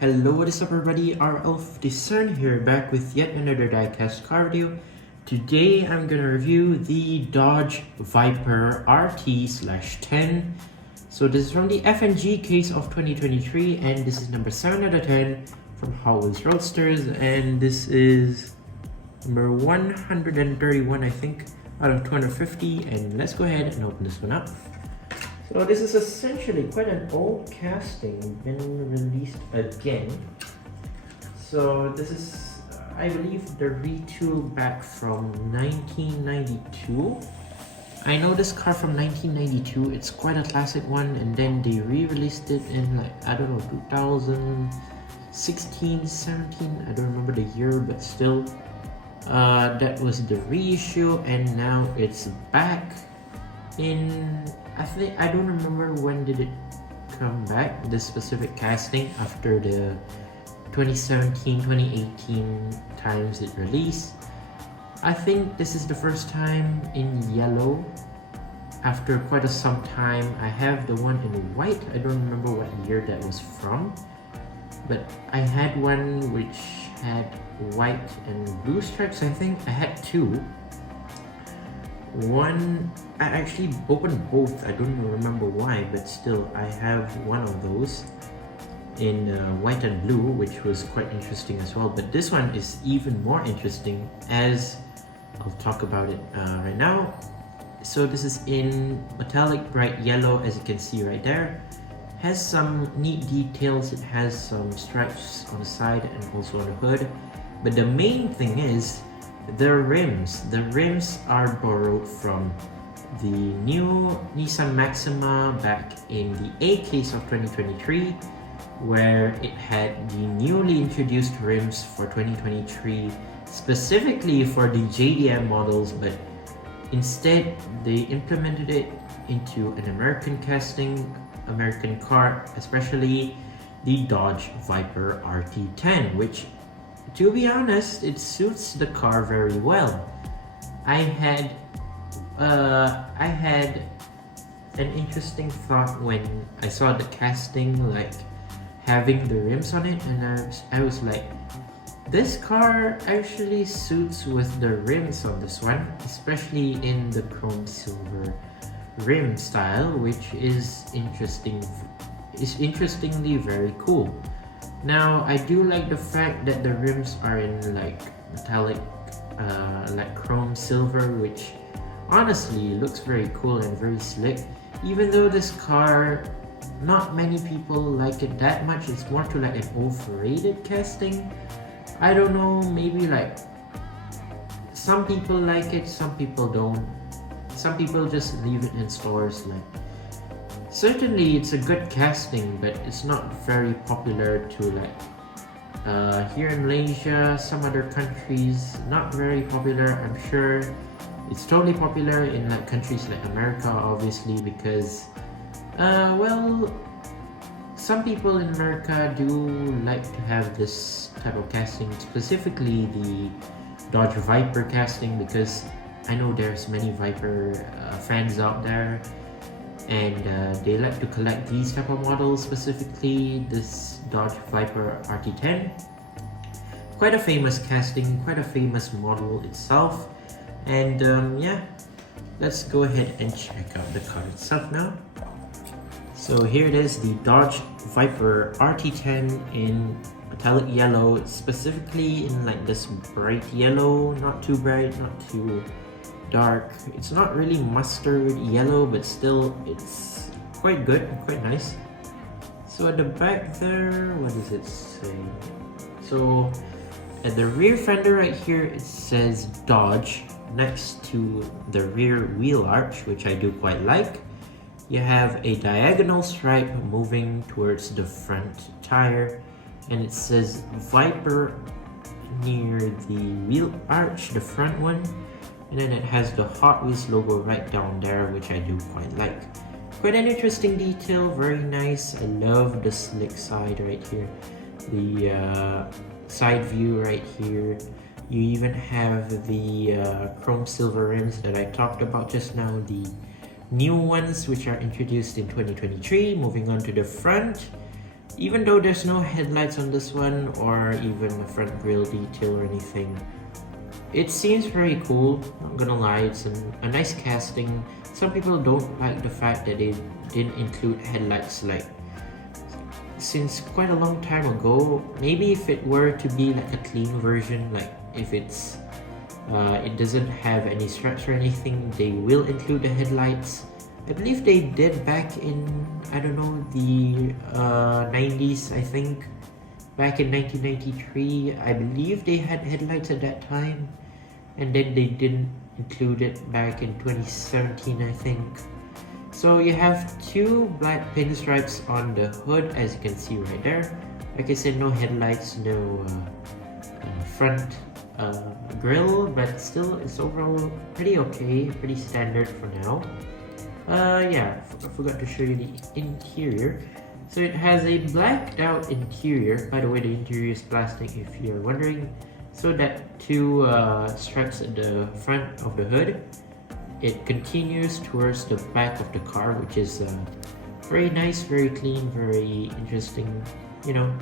Hello, what is up everybody, RL57 here, back with yet another diecast car video. Today I'm gonna review the Dodgeviper RT/10. So this is from the F&G case of 2023 and this is number 7 out of 10 from Hotwheels Roadsters, and this is number 131 I think out of 250, and let's go ahead and open this one up. So this is essentially quite an old casting, been released again. So this is, I believe, the retool back from 1992. I know this car from 1992, it's quite a classic one, and then they re-released it in like, I don't know, 2016, 17, I don't remember the year, but still. That was the reissue, and now it's back in, I don't remember when did it come back, this specific casting, after the 2017-2018 times it released. I think this is the first time in yellow after quite some time. I have the one in white, I don't remember what year that was from, but I had one which had white and blue stripes. I think I had two. One, I actually opened both, I don't remember why, but still I have one of those in white and blue, which was quite interesting as well. But this one is even more interesting, as I'll talk about it right now. So this is in metallic bright yellow, as you can see right there. Has some neat details, it has some stripes on the side and also on the hood. But the main thing is the rims. The rims are borrowed from the new Nissan Maxima back in the A case of 2023, where it had the newly introduced rims for 2023 specifically for the JDM models, but instead they implemented it into an American casting, American car, especially the Dodgeviper RT10, which, to be honest, it suits the car very well. I had an interesting thought when I saw the casting, like having the rims on it, and I was like, this car actually suits with the rims on this one, especially in the chrome silver rim style, which is interestingly very cool. Now, I do like the fact that the rims are in like metallic, like chrome silver, which honestly looks very cool and very slick. Even though this car, not many people like it that much, it's more to like an overrated casting. I don't know, maybe like some people like it, some people don't. Some people just leave it in stores. Like, certainly it's a good casting, but it's not very popular to like here in Malaysia, some other countries, not very popular. I'm sure it's totally popular in like countries like America, obviously, because well, some people in America do like to have this type of casting, specifically the Dodgeviper casting, because I know there's many Viper fans out there, and they like to collect these type of models, specifically this Dodgeviper RT10. Quite a famous casting, quite a famous model itself, and yeah, let's go ahead and check out the car itself now. So here it is, the Dodgeviper RT10 in metallic yellow, specifically in like this bright yellow, not too bright, not too dark. It's not really mustard yellow, but still it's quite good, quite nice. So at the back there, what does it say? So at the rear fender right here, it says Dodge next to the rear wheel arch, which I do quite like. You have a diagonal stripe moving towards the front tire, and it says Viper near the wheel arch, the front one, and then it has the Hot Wheels logo right down there, which I do quite like. Quite an interesting detail, very nice. I love the slick side right here, the side view right here. You even have the chrome silver rims that I talked about just now, the new ones which are introduced in 2023. Moving on to the front, Even though there's no headlights on this one or even a front grille detail or anything, it seems very cool, not gonna lie. It's a nice casting. Some people don't like the fact that they didn't include headlights like since quite a long time ago. Maybe if it were to be like a clean version, like if it doesn't have any straps or anything, they will include the headlights. I believe they did back in, I don't know, the 90s, I think. Back in 1993, I believe they had headlights at that time. And then they didn't include it back in 2017, I think. So you have two black pinstripes on the hood, as you can see right there. Like I said, no headlights, no front grille, but still it's overall pretty okay, pretty standard for now. Yeah, I forgot to show you the interior. So it has a blacked out interior. By the way, the interior is plastic if you're wondering. So that two straps at the front of the hood, it continues towards the back of the car, which is very nice, very clean, very interesting. You know,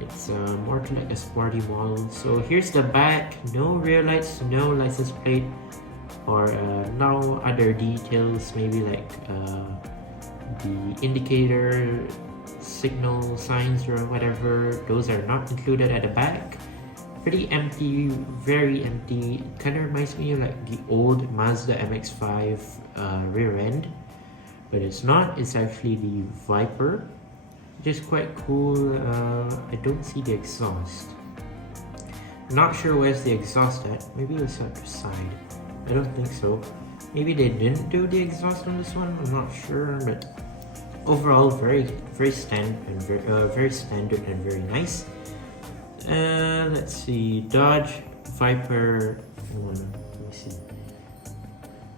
it's more to like a sporty model. So here's the back, no rear lights, no license plate, or no other details, maybe like the indicator, signal signs or whatever. Those are not included at the back. Pretty empty, very empty. It kind of reminds me of like the old Mazda MX-5 rear end, but it's not. It's actually the Viper, which is quite cool. I don't see the exhaust. Not sure where's the exhaust at. Maybe it's at the side. I don't think so. Maybe they didn't do the exhaust on this one. I'm not sure, but overall, very standard and very standard and very nice. Let's see, Dodgeviper. Let me see.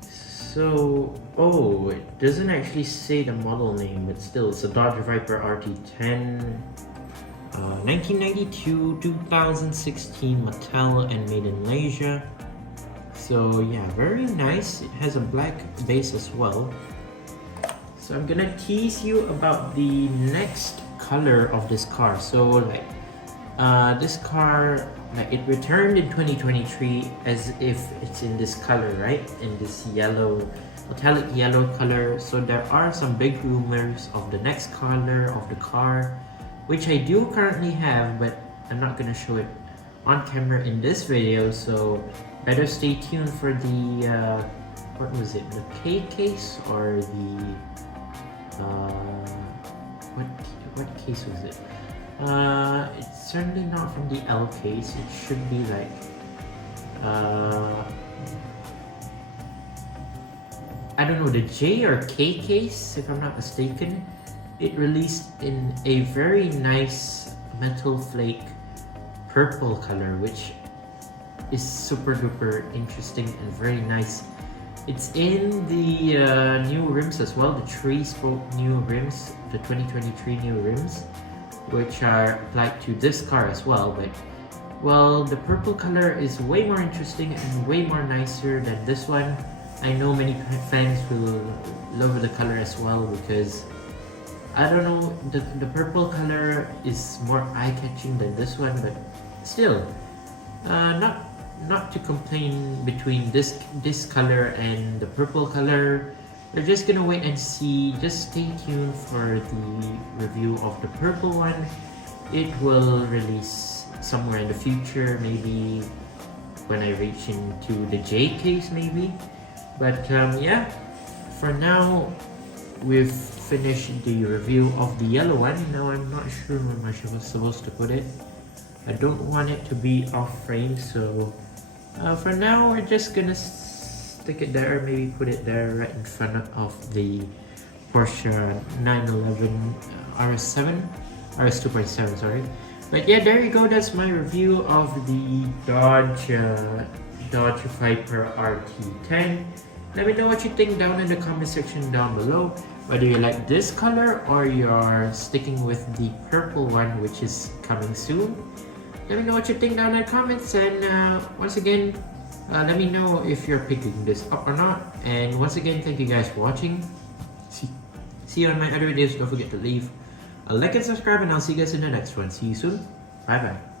So, oh, it doesn't actually say the model name, but still, it's a Dodgeviper RT10, 1992, 2016 Mattel and made in Malaysia. So yeah, very nice. It has a black base as well. So I'm gonna tease you about the next color of this car. So like, this car, like, it returned in 2023 as if it's in this color, right? In this yellow, metallic yellow color. So there are some big rumors of the next color of the car, which I do currently have, but I'm not gonna show it on camera in this video. So better stay tuned for the what was it, the K case or the what case was it? It's certainly not from the L case. It should be like I don't know, the J or K case, if I'm not mistaken. It released in a very nice metal flake purple color, which is super duper interesting and very nice. It's in the new rims as well, the 3-spoke new rims, the 2023 new rims, which are applied to this car as well. But well, the purple color is way more interesting and way more nicer than this one. I know many fans will love the color as well because I don't know, the purple color is more eye-catching than this one, but still, not to complain between this color and the purple color. We're just gonna wait and see. Just stay tuned for the review of the purple one. It will release somewhere in the future, maybe when I reach into the J case maybe. But yeah, for now we've finished the review of the yellow one. Now I'm not sure where I was supposed to put it. I don't want it to be off frame, so for now we're just gonna stick it there, maybe put it there right in front of the Porsche 911 RS7, RS 2.7, sorry. But yeah, there you go. That's my review of the Dodge Viper RT10. Let me know what you think down in the comment section down below. Whether you like this color or you're sticking with the purple one, which is coming soon. Let me know what you think down in the comments, and once again, let me know if you're picking this up or not. And once again, thank you guys for watching. See you on my other videos. Don't forget to leave Like and subscribe, and I'll see you guys in the next one. See you soon. Bye bye.